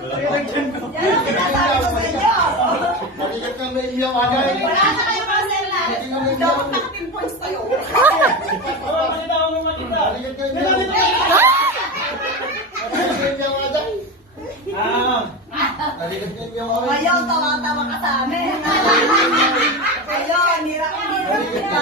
Yan ang sinasabi ko sa inyo. Maligat na may iyaw agad. Wala na kayo mga sela. Dapat nakating points tayo. Maligat na iyaw. Maligat na iyaw agad. Maligat na iyaw agad. Ayaw, tawa-tawa ka sa amin. Ayaw, nirap ka.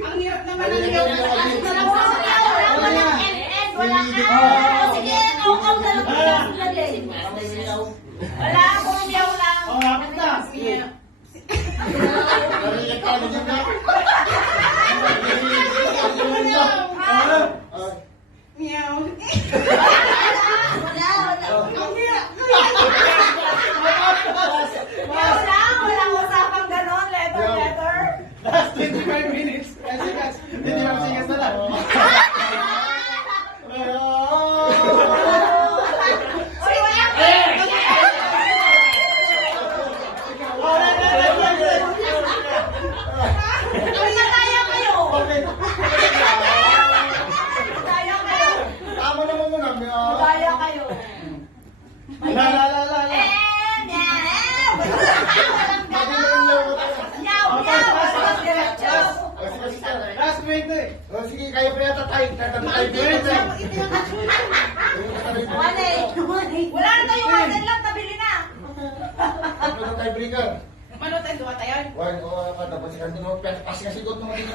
Ang hirap naman ang yaw. Sige, kaukaw na lang. Wala akong yaw lang. Walang usapang ganon. Letter. Last 25 minutes. Hindi na masigas na lang. Sige, kayo pa yata tayo. Wala na tayo order lang, tabili na. Ano na tayo breaker? Mano tayo, duwa tayo. Wag, dapat siya hindi mo kasi kasi good naman dito.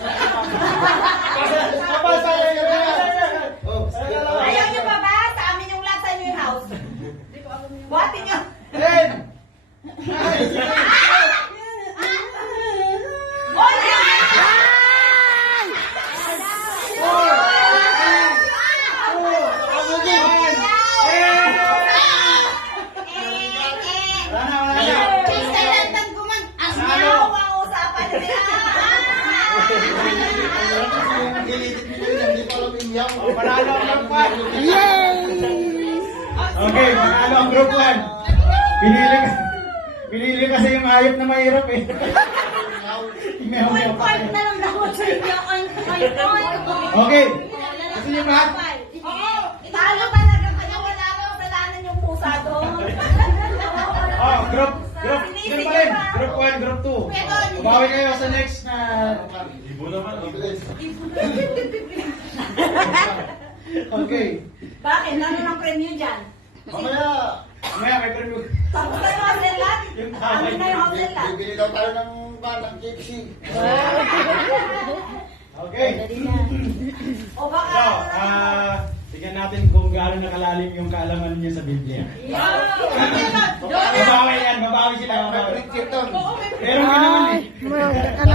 Ayaw nyo pa ba? Sa amin yung lot, sa inyo yung house. Buhatin nyo. Panalo ang group 1. Yay! Okay, panalo ang group 1. Pinili kasi yung hayop na mahirap eh. Point na lang ako sa inyo. Okay. Kasi yung lahat. Talo talaga kanya. Wala na kasalanan yung pusa doon. Oh, group pa rin. Group 1, group 2. Bawi kayo sa next na... Ibo naman. Okay. Bakit? Ano ng premyo dyan? Mamaya, May premyo. Tapos tayo ang hotel Yung Ano na yung hotel lot? bibili daw tayo ng KFC. Okay. O baka So, ano na. tignan natin kung gaano nakalalim yung kaalaman niyo sa Biblia. Babawi yan, babawi sila. May print ito. Pero ka naman eh. Ay, ano